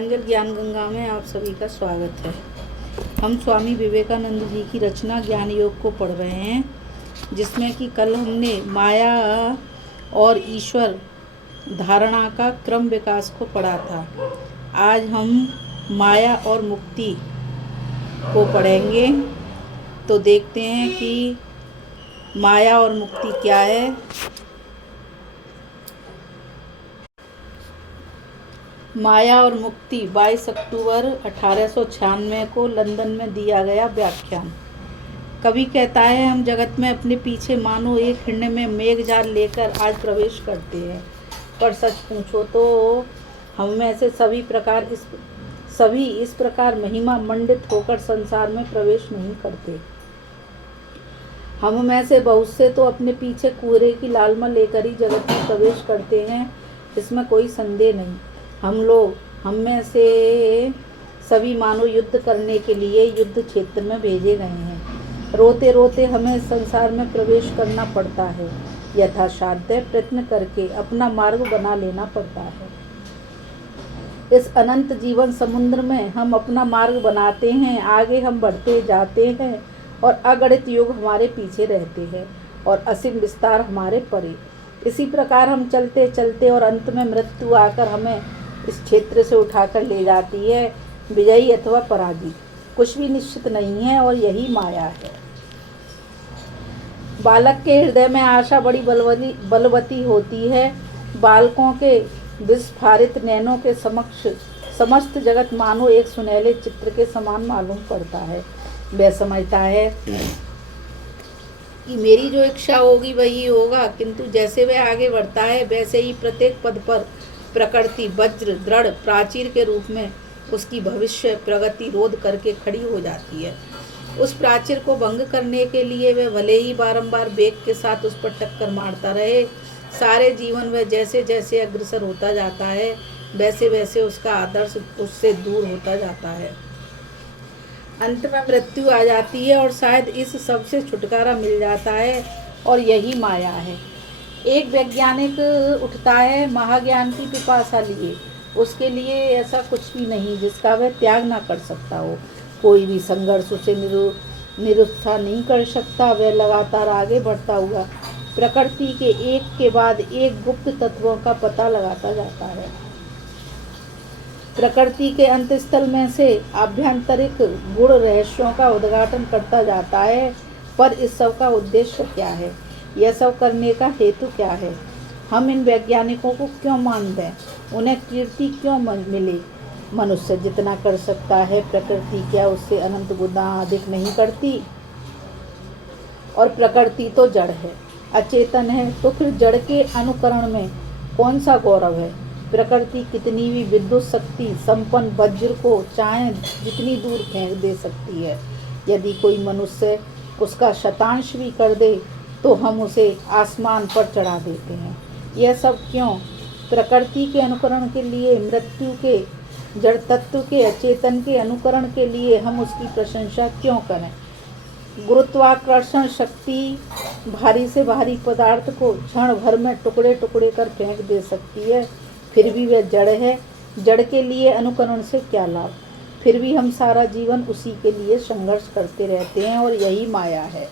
प्रांजल ज्ञान गंगा में आप सभी का स्वागत है। हम स्वामी विवेकानंद जी की रचना ज्ञान योग को पढ़ रहे हैं, जिसमें कि कल हमने माया और ईश्वर धारणा का क्रम विकास को पढ़ा था। आज हम माया और मुक्ति को पढ़ेंगे। तो देखते हैं कि माया और मुक्ति क्या है। माया और मुक्ति 22 अक्टूबर 1896 को लंदन में दिया गया व्याख्यान। कवि कहता है, हम जगत में अपने पीछे मानो एक हिरण्य में मेघजाल लेकर आज प्रवेश करते हैं, पर सच पूछो तो हम में से सभी इस प्रकार महिमा मंडित होकर संसार में प्रवेश नहीं करते। हम में से बहुत से तो अपने पीछे कुहरे की लालमा लेकर ही जगत में प्रवेश करते हैं, इसमें कोई संदेह नहीं। हम में से सभी मानो युद्ध करने के लिए युद्ध क्षेत्र में भेजे गए हैं। रोते रोते हमें संसार में प्रवेश करना पड़ता है, यथासाध्य प्रयत्न करके अपना मार्ग बना लेना पड़ता है। इस अनंत जीवन समुद्र में हम अपना मार्ग बनाते हैं, आगे हम बढ़ते जाते हैं और अगणित युग हमारे पीछे रहते हैं और असीम विस्तार हमारे परे। इसी प्रकार हम चलते चलते और अंत में मृत्यु आकर हमें इस क्षेत्र से उठाकर ले जाती है। विजयी अथवा पराजित कुछ भी निश्चित नहीं है और यही माया है। बालक के हृदय में आशा बड़ी बलवती होती है। बालकों के विस्फारित नैनों के समक्ष समस्त जगत मानो एक सुनहले चित्र के समान मालूम पड़ता है। वह समझता है कि मेरी जो इच्छा होगी वही होगा, किंतु जैसे वह आगे बढ़ता है वैसे ही प्रत्येक पद पर प्रकृति वज्र दृढ़ प्राचीर के रूप में उसकी भविष्य प्रगति रोध करके खड़ी हो जाती है। उस प्राचीर को भंग करने के लिए वह भले ही बारंबार वेग के साथ उस पर टक्कर मारता रहे, सारे जीवन वह जैसे जैसे अग्रसर होता जाता है वैसे वैसे उसका आदर्श उससे दूर होता जाता है। अंत में मृत्यु आ जाती है और शायद इस सब से छुटकारा मिल जाता है, और यही माया है। एक वैज्ञानिक उठता है महाज्ञान की पिपासा लिए। उसके लिए ऐसा कुछ भी नहीं जिसका वह त्याग ना कर सकता हो। कोई भी संघर्ष उसे निरुत्साह नहीं कर सकता। वह लगातार आगे बढ़ता हुआ प्रकृति के एक के बाद एक गुप्त तत्वों का पता लगाता जाता है। प्रकृति के अंतस्थल में से आभ्यंतरिक गुण रहस्यों का उद्घाटन करता जाता है। पर इस सब का उद्देश्य क्या है? यह सब करने का हेतु क्या है? हम इन वैज्ञानिकों को क्यों मान दें? उन्हें कीर्ति क्यों मिले? मनुष्य जितना कर सकता है प्रकृति क्या उससे अनंत गुना अधिक नहीं करती? और प्रकृति तो जड़ है, अचेतन है, तो फिर जड़ के अनुकरण में कौन सा गौरव है? प्रकृति कितनी भी विद्युत शक्ति संपन्न वज्र को चाहे जितनी दूर फेंक दे सकती है। यदि कोई मनुष्य उसका शतांश भी कर दे तो हम उसे आसमान पर चढ़ा देते हैं। यह सब क्यों? प्रकृति के अनुकरण के लिए, मृत्यु के जड़ तत्व के अचेतन के अनुकरण के लिए हम उसकी प्रशंसा क्यों करें? गुरुत्वाकर्षण शक्ति भारी से भारी पदार्थ को क्षण भर में टुकड़े टुकड़े कर फेंक दे सकती है, फिर भी वह जड़ है। जड़ के लिए अनुकरण से क्या लाभ? फिर भी हम सारा जीवन उसी के लिए संघर्ष करते रहते हैं, और यही माया है।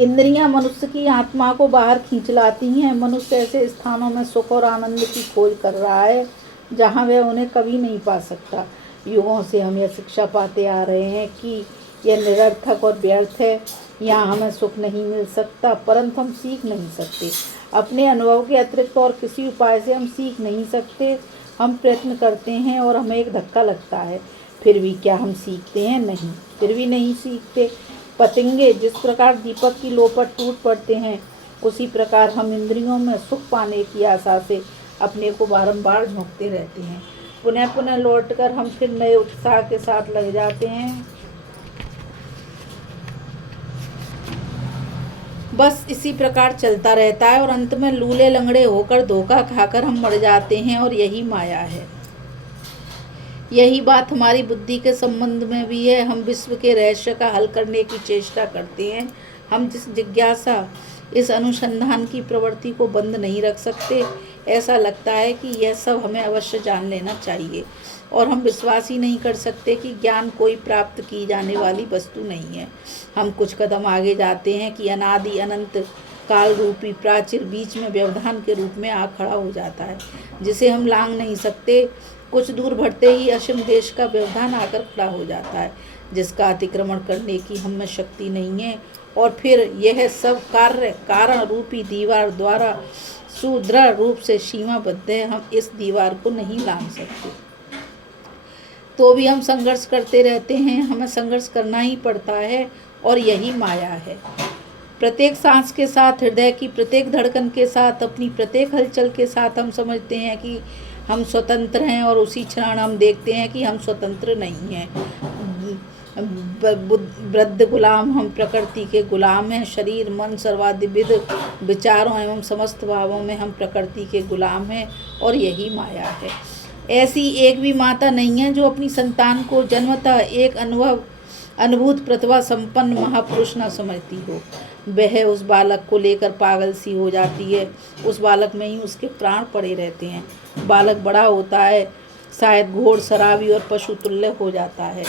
इंद्रियां मनुष्य की आत्मा को बाहर खींच लाती हैं। मनुष्य ऐसे स्थानों में सुख और आनंद की खोज कर रहा है जहां वह उन्हें कभी नहीं पा सकता। युगों से हम यह शिक्षा पाते आ रहे हैं कि यह निरर्थक और व्यर्थ है, यहाँ हमें सुख नहीं मिल सकता, परंतु हम सीख नहीं सकते। अपने अनुभव के अतिरिक्त और किसी उपाय से हम सीख नहीं सकते। हम प्रयत्न करते हैं और हमें एक धक्का लगता है, फिर भी क्या हम सीखते हैं? नहीं, फिर भी नहीं सीखते। पतंगे जिस प्रकार दीपक की लो पर टूट पड़ते हैं, उसी प्रकार हम इंद्रियों में सुख पाने की आशा से अपने को बारंबार झोंकते रहते हैं। पुनः पुनः लौटकर हम फिर नए उत्साह के साथ लग जाते हैं। बस इसी प्रकार चलता रहता है और अंत में लूले लंगड़े होकर धोखा खाकर हम मर जाते हैं, और यही माया है। यही बात हमारी बुद्धि के संबंध में भी है। हम विश्व के रहस्य का हल करने की चेष्टा करते हैं। हम जिस जिज्ञासा इस अनुसंधान की प्रवृत्ति को बंद नहीं रख सकते। ऐसा लगता है कि यह सब हमें अवश्य जान लेना चाहिए, और हम विश्वास ही नहीं कर सकते कि ज्ञान कोई प्राप्त की जाने वाली वस्तु नहीं है। हम कुछ कदम आगे जाते हैं कि अनादि अनंत काल रूपी प्राचीर बीच में व्यवधान के रूप में आ खड़ा हो जाता है, जिसे हम लांघ नहीं सकते। कुछ दूर बढ़ते ही असीम देश का व्यवधान आकर खड़ा हो जाता है, जिसका अतिक्रमण करने की हम में शक्ति नहीं है, और फिर यह सब कार्य कारण रूपी दीवार द्वारा सुदृढ़ रूप से सीमाबद्ध है। हम इस दीवार को नहीं लांघ सकते, तो भी हम संघर्ष करते रहते हैं। हमें संघर्ष करना ही पड़ता है, और यही माया है। प्रत्येक सांस के साथ, हृदय की प्रत्येक धड़कन के साथ, अपनी प्रत्येक हलचल के साथ हम समझते हैं कि हम स्वतंत्र हैं, और उसी क्षण हम देखते हैं कि हम स्वतंत्र नहीं हैं। वृद्ध गुलाम, हम प्रकृति के गुलाम हैं। शरीर मन सर्वाधिविध विचारों एवं समस्त भावों में हम प्रकृति के गुलाम हैं, और यही माया है। ऐसी एक भी माता नहीं है जो अपनी संतान को जन्मतः एक अनुभूत प्रतिभा संपन्न महापुरुष न समझती हो। वह उस बालक को लेकर पागल सी हो जाती है। उस बालक में ही उसके प्राण पड़े रहते हैं। बालक बड़ा होता है, शायद घोड़ शराबी और पशु तुल्य हो जाता है,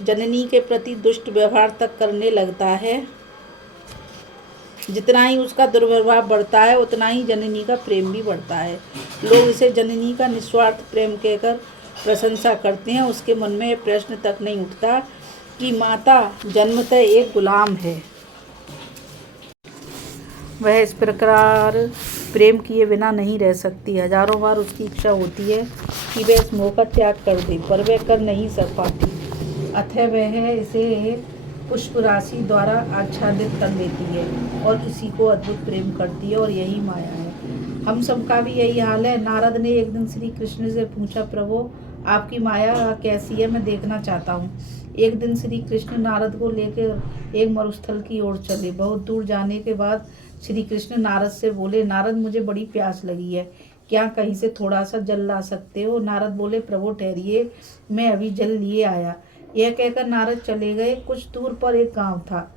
जननी के प्रति दुष्ट व्यवहार तक करने लगता है। जितना ही उसका दुर्व्यवहार बढ़ता है, उतना ही जननी का प्रेम भी बढ़ता है। लोग इसे जननी का निस्वार्थ प्रेम कहकर प्रशंसा करते हैं। उसके मन में प्रश्न तक नहीं उठता कि माता जन्मतः एक गुलाम है। वह इस प्रकार प्रेम किए बिना नहीं रह सकती। हजारों बार उसकी इच्छा होती है कि वह इस मोह का त्याग कर दे, पर वह कर नहीं सक पाती। अतः वह इसे पुष्प राशि द्वारा आच्छादित कर लेती है, और इसी को अद्भुत प्रेम करती है, और यही माया है। हम सबका भी यही हाल है। नारद ने एक दिन श्री कृष्ण से पूछा, प्रभु आपकी माया कैसी है, मैं देखना चाहता हूँ। एक दिन श्री कृष्ण नारद को लेकर एक मरुस्थल की ओर चले। बहुत दूर जाने के बाद श्री कृष्ण नारद से बोले, नारद मुझे बड़ी प्यास लगी है, क्या कहीं से थोड़ा सा जल ला सकते हो? नारद बोले, प्रभु ठहरिए, मैं अभी जल लिए आया। यह कहकर नारद चले गए। कुछ दूर पर एक गांव था।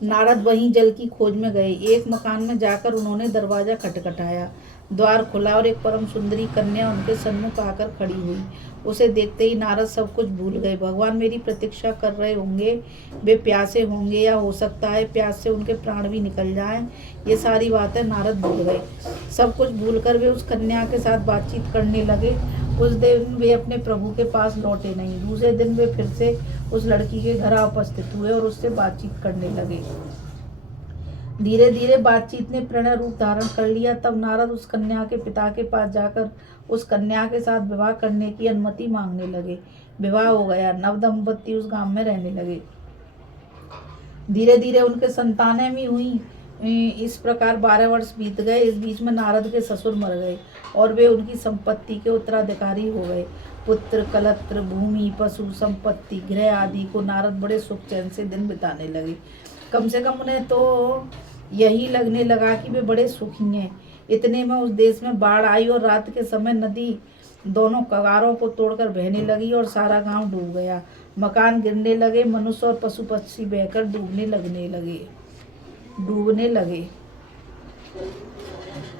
नारद वहीं जल की खोज में गए। एक मकान में जाकर उन्होंने दरवाजा खटखटाया। द्वार खुला और एक परम सुंदरी कन्या उनके सम्मुख आकर खड़ी हुई। उसे देखते ही नारद सब कुछ भूल गए। भगवान मेरी प्रतीक्षा कर रहे होंगे, वे प्यासे होंगे, या हो सकता है प्यास से उनके प्राण भी निकल जाएं। ये सारी बातें नारद भूल गए। सब कुछ भूलकर वे उस कन्या के साथ बातचीत करने लगे। उस दिन वे अपने प्रभु के पास लौटे नहीं। दूसरे दिन वे फिर से उस लड़की के घर उपस्थित हुए और उससे बातचीत करने लगे। धीरे धीरे बातचीत ने प्रणय रूप धारण कर लिया। तब नारद उस कन्या के पिता के पास जाकर उस कन्या के साथ विवाह करने की अनुमति मांगने लगे। विवाह हो गया। नव दंपत्ति उस गांव में रहने लगे। धीरे धीरे उनके संतानें भी हुई। इस प्रकार 12 वर्ष बीत गए। इस बीच में नारद के ससुर मर गए और वे उनकी संपत्ति के उत्तराधिकारी हो गए। पुत्र, कलत्र, भूमि, पशु, संपत्ति, गृह आदि को नारद बड़े सुख चैन से दिन बिताने लगे। कम से कम उन्हें तो यही लगने लगा कि वे बड़े सुखी हैं। इतने में उस देश में बाढ़ आई और रात के समय नदी दोनों कगारों को तोड़कर बहने लगी और सारा गांव डूब गया। मकान गिरने लगे। मनुष्य और पशु पक्षी बहकर डूबने लगे।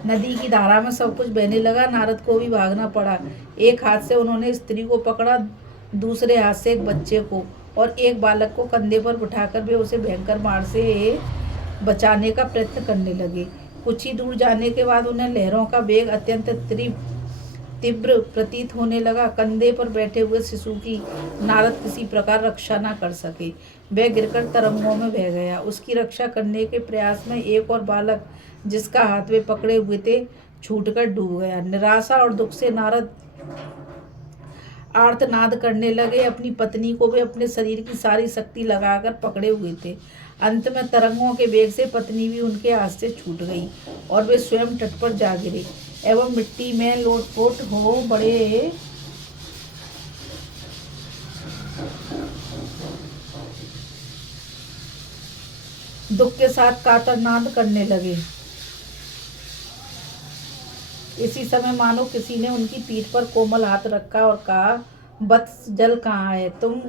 नदी की धारा में सब कुछ बहने लगा। नारद को भी भागना पड़ा। एक हाथ से उन्होंने स्त्री को पकड़ा, दूसरे हाथ से एक बच्चे को, और एक बालक को कंधे पर बिठाकर वे उसे भयंकर बाढ़ से बचाने का प्रयत्न करने लगे। कुछ ही दूर जाने के बाद उन्हें लहरों का वेग अत्यंत तीव्र प्रतीत होने लगा। कंधे पर बैठे हुए शिशु की नारद किसी प्रकार रक्षा न कर सके। वह गिरकर तरंगों में बह गया। उसकी रक्षा करने के प्रयास में एक और बालक, जिसका हाथ वे पकड़े हुए थे, छूटकर डूब गया। निराशा और दुख से नारद आर्तनाद करने लगे। अपनी पत्नी को वे अपने शरीर की सारी शक्ति लगाकर पकड़े हुए थे। अंत में तरंगों के वेग से पत्नी भी उनके हाथ से छूट गई और वे स्वयं तट पर जा गिरे एवं मिट्टी में लोटपोट हो बड़े दुख के साथ कातरनाद करने लगे। इसी समय मानो किसी ने उनकी पीठ पर कोमल हाथ रखा और कहा, वत्स, जल कहाँ है? तुम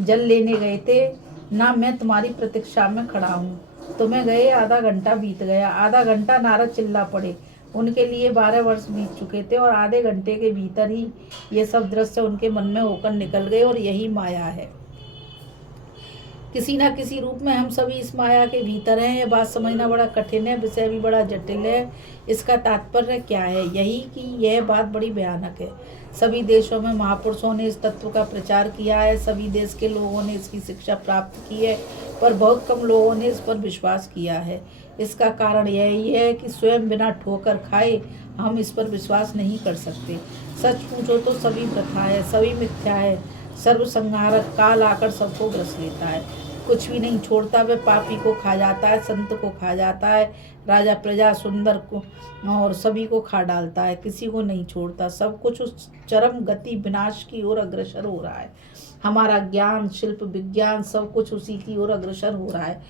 जल लेने गए थे ना? मैं तुम्हारी प्रतीक्षा में खड़ा हूँ। तुम्हें गए आधा घंटा बीत गया। आधा घंटा नारद चिल्ला पड़े। उनके लिए 12 वर्ष बीत चुके थे और आधे घंटे के भीतर ही ये सब दृश्य उनके मन में होकर निकल गए। और यही माया है। किसी न किसी रूप में हम सभी इस माया के भीतर हैं। यह बात समझना बड़ा कठिन है, विषय भी बड़ा जटिल है। इसका तात्पर्य क्या है? यही कि यह बात बड़ी भयानक है। सभी देशों में महापुरुषों ने इस तत्व का प्रचार किया है। सभी देश के लोगों ने इसकी शिक्षा प्राप्त की है, पर बहुत कम लोगों ने इस पर विश्वास किया है। इसका कारण यही है कि स्वयं बिना ठोकर खाए हम इस पर विश्वास नहीं कर सकते। सच पूछो तो सभी वृथा है, सभी मिथ्या है। सर्वसंहारक काल आकर सबको ग्रस लेता है, कुछ भी नहीं छोड़ता। वह पापी को खा जाता है, संत को खा जाता है, राजा प्रजा सुंदर को और सभी को खा डालता है, किसी को नहीं छोड़ता। सब कुछ उस चरम गति विनाश की ओर अग्रसर हो रहा है। हमारा ज्ञान, शिल्प, विज्ञान सब कुछ उसी की ओर अग्रसर हो रहा है।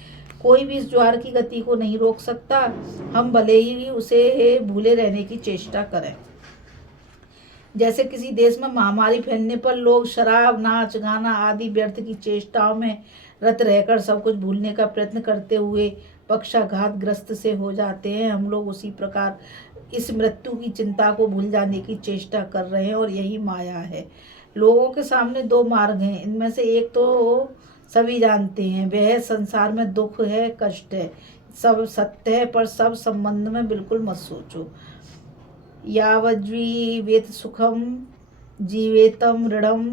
कोई भी इस ज्वार की गति को नहीं रोक सकता, हम भले ही उसे भूले रहने की चेष्टा करें। जैसे किसी देश में महामारी फैलने पर लोग शराब, नाच गाना आदि व्यर्थ की चेष्टाओं में रत रहकर सब कुछ भूलने का प्रयत्न करते हुए पक्षाघात ग्रस्त से हो जाते हैं, हम लोग उसी प्रकार इस मृत्यु की चिंता को भूल जाने की चेष्टा कर रहे हैं। और यही माया है। लोगों के सामने दो मार्ग हैं। इनमें से एक तो सभी जानते हैं, वह संसार में दुख है, कष्ट है, सब सत्य है, पर सब संबंध में बिल्कुल मत सोचो। यावज्जीवेत सुखम जीवेतम ऋणम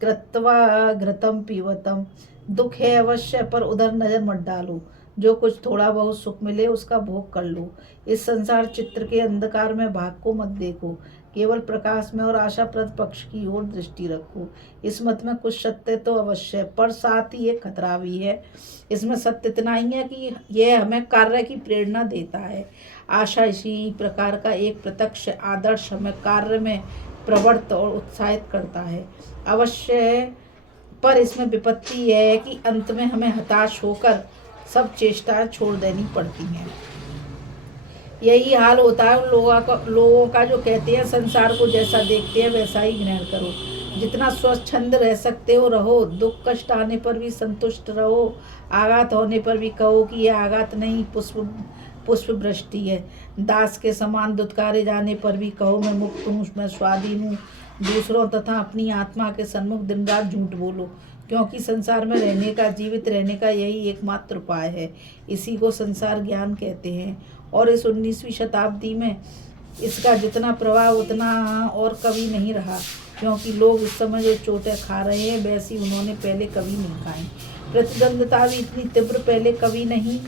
कृत्वा घृतम पीवतम। दुख है अवश्य, पर उधर नजर मत डालो। जो कुछ थोड़ा बहुत सुख मिले उसका भोग कर लो। इस संसार चित्र के अंधकार में भाग को मत देखो, केवल प्रकाश में और आशाप्रद पक्ष की ओर दृष्टि रखो। इस मत में कुछ सत्य तो अवश्य है, पर साथ ही एक खतरा भी है। इसमें सत्य इतना ही है कि यह हमें कार्य की प्रेरणा देता है। आशा इसी प्रकार का एक प्रत्यक्ष आदर्श हमें कार्य में प्रवृत्त और उत्साहित करता है अवश्य, पर इसमें विपत्ति यह है कि अंत में हमें हताश होकर सब चेष्टाएं छोड़ देनी पड़ती हैं। यही हाल होता है उन लोगों का जो कहते हैं संसार को जैसा देखते हैं वैसा ही ग्रहण करो। जितना स्वच्छंद रह सकते हो रहो, दुख कष्ट आने पर भी संतुष्ट रहो, आघात होने पर भी कहो कि यह आघात नहीं, पुष्प वृष्टि है। दास के समान दुत्कारे जाने पर भी कहो मैं मुक्त हूँ, मैं स्वाधीन हूँ। दूसरों तथा अपनी आत्मा के सन्मुख दिन रात झूठ बोलो, क्योंकि संसार में रहने का, जीवित रहने का यही एकमात्र उपाय है। इसी को संसार ज्ञान कहते हैं। और इस 19वीं शताब्दी में इसका जितना प्रभाव उतना और कभी नहीं रहा, क्योंकि लोग इस समय जो चोटें खा रहे हैं वैसी उन्होंने पहले कभी नहीं खाई। प्रतिद्वंद्विता भी इतनी तीव्र पहले कभी नहीं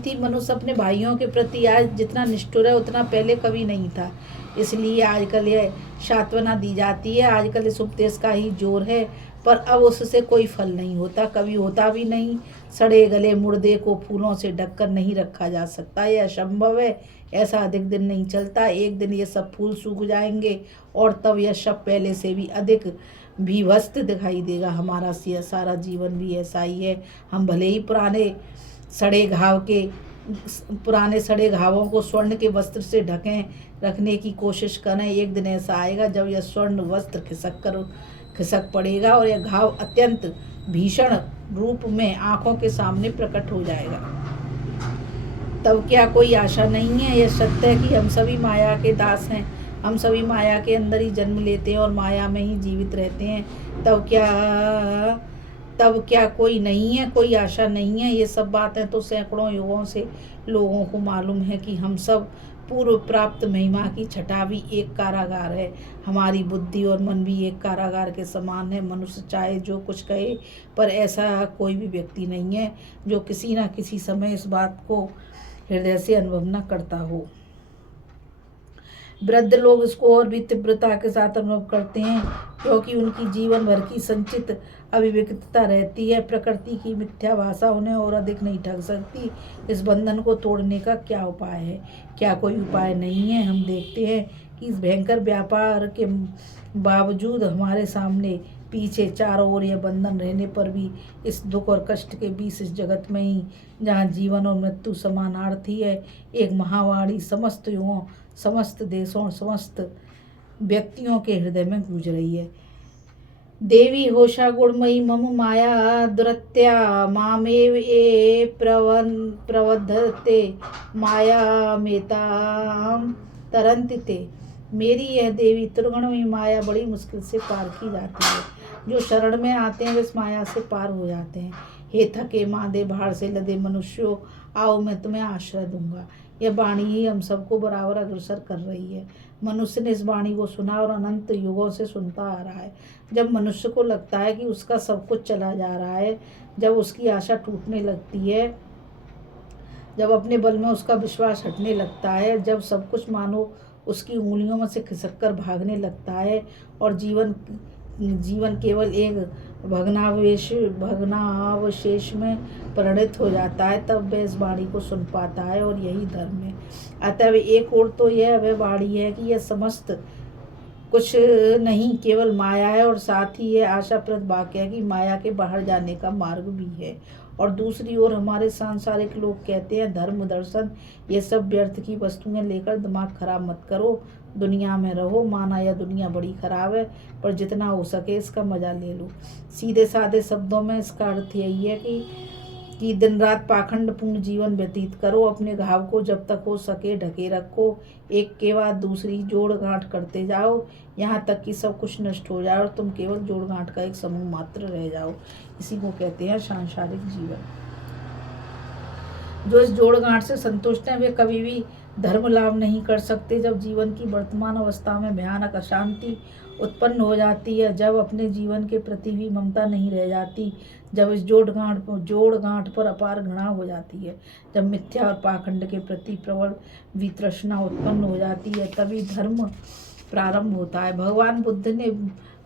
थी। मनुष्य अपने भाइयों के प्रति आज जितना निष्ठुर है उतना पहले कभी नहीं था। इसलिए आजकल यह सांत्वना दी जाती है, आजकल इस उपदेश का ही जोर है, पर अब उससे कोई फल नहीं होता, कभी होता भी नहीं। सड़े गले मुर्दे को फूलों से ढककर नहीं रखा जा सकता, यह असंभव है। ऐसा अधिक दिन नहीं चलता, एक दिन ये सब फूल सूख जाएंगे और तब यह सब पहले से भी अधिक भीभत्स दिखाई देगा। हमारा सारा जीवन भी ऐसा ही है। हम भले ही पुराने सड़े घावों को स्वर्ण के वस्त्र से ढकें रखने की कोशिश करें, एक दिन ऐसा आएगा जब यह स्वर्ण वस्त्र खिसक पड़ेगा और यह घाव अत्यंत भीषण रूप में आंखों के सामने प्रकट हो जाएगा। तब क्या कोई आशा नहीं है? यह सत्य है कि हम सभी माया के दास हैं, हम सभी माया के अंदर ही जन्म लेते हैं और माया में ही जीवित रहते हैं। तब क्या कोई नहीं है, कोई आशा नहीं है? ये सब बातें तो सैकड़ों युगों से लोगों को मालूम है कि हम सब पूर्व प्राप्त महिमा की छटा भी एक कारागार है। हमारी बुद्धि और मन भी एक कारागार के समान है। मनुष्य चाहे जो कुछ कहे, पर ऐसा कोई भी व्यक्ति नहीं है जो किसी न किसी समय इस बात को हृदय से अनुभव न करता हो। वृद्ध लोग इसको और भी तीव्रता के साथ अनुभव करते हैं, क्योंकि उनकी जीवन भर की संचित अभिव्यक्तता रहती है। प्रकृति की मिथ्या भाषा उन्हें और अधिक नहीं ठग सकती। इस बंधन को तोड़ने का क्या उपाय है? क्या कोई उपाय नहीं है? हम देखते हैं कि इस भयंकर व्यापार के बावजूद हमारे सामने पीछे चारों ओर यह बंधन रहने पर भी इस दुख और कष्ट के बीच इस जगत में ही, जहाँ जीवन और मृत्यु समानार्थी है, एक महावाणी समस्त युगों, समस्त देशों, समस्त व्यक्तियों के हृदय में गूंज रही है। देवी होषा गुणमयी मम माया दुरत्या मामेव ये प्रवधते माया मेताम तरंति ते। मेरी यह देवी त्रिगुणमयी माया बड़ी मुश्किल से पार की जाती है। जो शरण में आते हैं वे इस माया से पार हो जाते हैं। हे थके मांदे भाड़ से लदे मनुष्यों, आओ मैं तुम्हें आश्रय दूंगा। यह वाणी ही हम सबको बराबर अग्रसर कर रही है। मनुष्य ने इस वाणी को सुना और अनंत युगों से सुनता आ रहा है। जब मनुष्य को लगता है कि उसका सब कुछ चला जा रहा है, जब उसकी आशा टूटने लगती है, जब अपने बल में उसका विश्वास हटने लगता है, जब सब कुछ मानो उसकी उंगलियों में से खिसक कर भागने लगता है और जीवन केवल एक भग्नावशेष में परिणत हो जाता है, तब वह इस वाणी को सुन पाता है और यही धर्म है। अतः एक ओर तो यह वह वाणी है कि यह समस्त कुछ नहीं केवल माया है, और साथ ही यह आशाप्रद वाक्य है कि माया के बाहर जाने का मार्ग भी है। और दूसरी ओर हमारे सांसारिक लोग कहते हैं धर्म दर्शन ये सब व्यर्थ की वस्तुएं लेकर दिमाग खराब मत करो, दुनिया में रहो, माना यह दुनिया बड़ी खराब है पर जितना हो सके इसका मजा ले लो। सीधे साधे शब्दों में इसका अर्थ यही है कि दिन रात पाखंडपूर्ण जीवन व्यतीत करो, अपने घाव को जब तक हो सके ढके रखो, एक के बाद दूसरी जोड़ गांठ करते जाओ, यहाँ तक कि सब कुछ नष्ट हो जाए और तुम केवल जोड़ गांठ का एक समूह मात्र रह जाओ। इसी को कहते हैं सांसारिक जीवन। जो इस जोड़ गांठ से संतुष्ट हैं वे कभी भी धर्म लाभ नहीं कर सकते। जब जीवन की वर्तमान अवस्था में भयानक अशांति उत्पन्न हो जाती है, जब अपने जीवन के प्रति भी ममता नहीं रह जाती, जब इस जोड़ गांठ पर अपार घृणा हो जाती है, जब मिथ्या और पाखंड के प्रति प्रबल वितृष्णा उत्पन्न हो जाती है, तभी धर्म प्रारंभ होता है। भगवान बुद्ध ने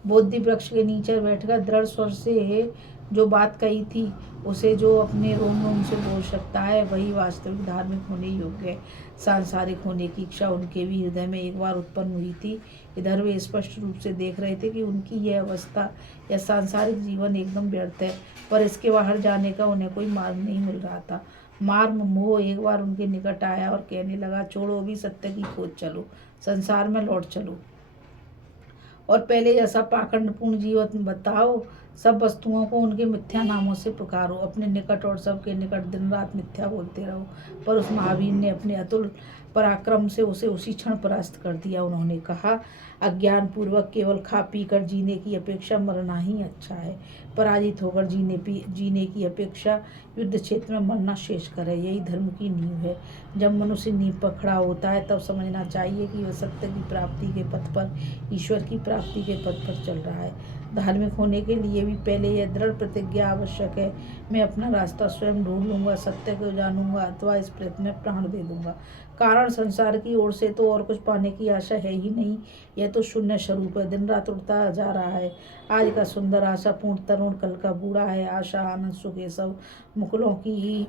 बोधि वृक्ष के नीचे बैठकर दृढ़ स्वर से जो बात कही थी, उसे जो अपने रोम रोम से बोल सकता है वही वास्तविक धार्मिक होने योग्य है। सांसारिक होने की इच्छा उनके भी हृदय में एक बार उत्पन्न हुई थी। इधर वे स्पष्ट रूप से देख रहे थे कि उनकी यह अवस्था या सांसारिक जीवन एकदम व्यर्थ है, पर इसके बाहर जाने का उन्हें कोई मार्ग नहीं मिल रहा था। मार्ग मोह एक बार उनके निकट आया और कहने लगा, छोड़ो अभी सत्य की खोज चलो, संसार में लौट चलो और पहले जैसा पाखंडपूर्ण जीवन बताओ। सब वस्तुओं को उनके मिथ्या नामों से पुकारो, अपने निकट और सबके निकट दिन रात मिथ्या बोलते रहो। पर उस महावीर ने अपने अतुल पराक्रम से उसे उसी क्षण परास्त कर दिया। उन्होंने कहा, अज्ञान पूर्वक केवल खा पी कर जीने की अपेक्षा मरना ही अच्छा है। पराजित होकर जीने की अपेक्षा युद्ध क्षेत्र में मरना शेष कर है। यही धर्म की नींव है। जब मनुष्य नींव पर खड़ा होता है तब समझना चाहिए कि वह सत्य की प्राप्ति के पथ पर, ईश्वर की प्राप्ति के पथ पर चल रहा है। धार्मिक होने के लिए भी पहले यह दृढ़ प्रतिज्ञा आवश्यक है, मैं अपना रास्ता स्वयं ढूंढ लूंगा, सत्य को जानूंगा अथवा इस प्रयत्न में प्राण दे दूंगा। कारण संसार की ओर से तो और कुछ पाने की आशा है ही नहीं। यह तो शून्य स्वरूप है, दिन रात उड़ता जा रहा है। आज का सुंदर आशापूर्ण तरुण कल का बूढ़ा है। आशा आनंद सुख ये सब मुकुलों की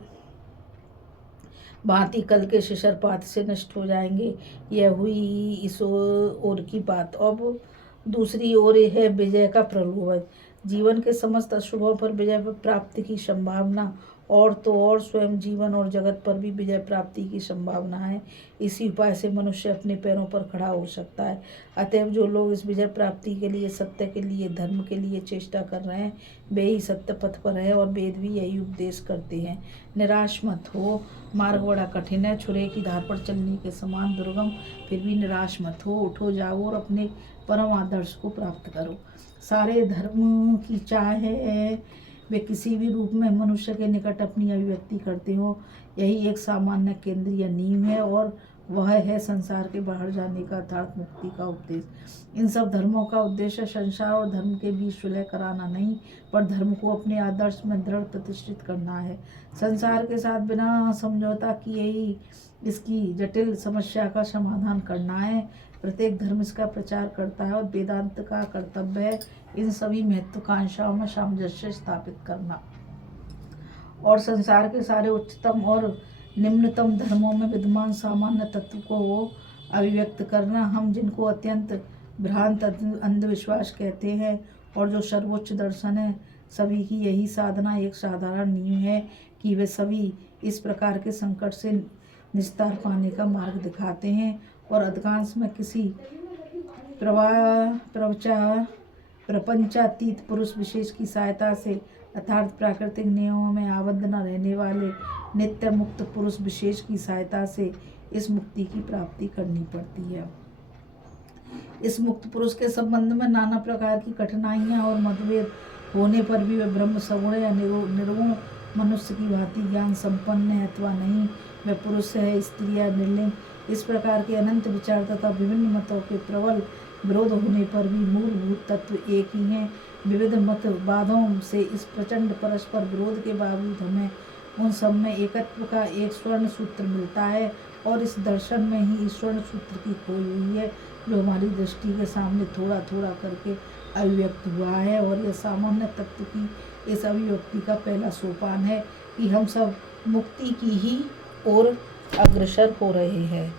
भांति कल के शिशरपात से नष्ट हो जाएंगे। यह हुई इस ओर की बात। अब दूसरी ओर है विजय का प्रलोभन। जीवन के समस्त अशुभों पर विजय प्राप्ति की संभावना, और तो और स्वयं जीवन और जगत पर भी विजय प्राप्ति की संभावना है। इसी उपाय से मनुष्य अपने पैरों पर खड़ा हो सकता है। अतएव जो लोग इस विजय प्राप्ति के लिए, सत्य के लिए, धर्म के लिए चेष्टा कर रहे हैं, वे ही सत्य पथ पर हैं और वेद भी यही उपदेश करते हैं। निराश मत हो, मार्ग बड़ा कठिन है, छुरे की धार पर चलने के समान दुर्गम, फिर भी निराश मत हो, उठो जाओ और अपने परम आदर्श को प्राप्त करो। सारे धर्म की चाहे वे किसी भी रूप में मनुष्य के निकट अपनी अभिव्यक्ति करते हो, यही एक सामान्य केंद्रीय नींव है और वह है संसार के बाहर जाने का अर्थात मुक्ति का उपदेश। इन सब धर्मों का उद्देश्य संसार और धर्म के बीच सुलह कराना नहीं, पर धर्म को अपने आदर्श में दृढ़ प्रतिष्ठित करना है। संसार के साथ बिना समझौता किए ही इसकी जटिल समस्या का समाधान करना है। प्रत्येक धर्म इसका प्रचार करता है और वेदांत का कर्तव्य है इन सभी महत्वाकांक्षाओं में सामंजस्य स्थापित करना और संसार के सारे उच्चतम और निम्नतम धर्मों में विद्यमान सामान्य तत्व को अभिव्यक्त करना। हम जिनको अत्यंत भ्रांत अंधविश्वास कहते हैं और जो सर्वोच्च दर्शन है, सभी की यही साधना एक साधारण नींव है कि वे सभी इस प्रकार के संकट से निस्तार पाने का मार्ग दिखाते हैं और अधिकांश में किसी प्रवचा प्रपंचातीत पुरुष विशेष की सहायता से अर्थात प्राकृतिक नियमों में आबद्ध न रहने वाले नित्य मुक्त पुरुष विशेष की सहायता से इस मुक्ति की प्राप्ति करनी पड़ती है। इस मुक्त पुरुष के संबंध में नाना प्रकार की कठिनाइयाँ और मतभेद होने पर भी वह ब्रह्म सगुण या निर्गुण मनुष्य की भांति ज्ञान संपन्न है अथवा नहीं, वह पुरुष है, स्त्री या निर्लिंग, इस प्रकार के अनंत विचार तथा विभिन्न मतों के प्रबल विरोध होने पर भी मूलभूत तत्व एक ही हैं। विविध मतवादों से इस प्रचंड परस्पर विरोध के बावजूद हमें उन सब में एकत्व का एक स्वर्ण सूत्र मिलता है और इस दर्शन में ही इस स्वर्ण सूत्र की खोज हुई है, जो हमारी दृष्टि के सामने थोड़ा थोड़ा करके अभिव्यक्त हुआ है। और यह सामान्य तत्व की इस अभिव्यक्ति का पहला सोपान है कि हम सब मुक्ति की ही ओर अग्रसर हो रहे हैं।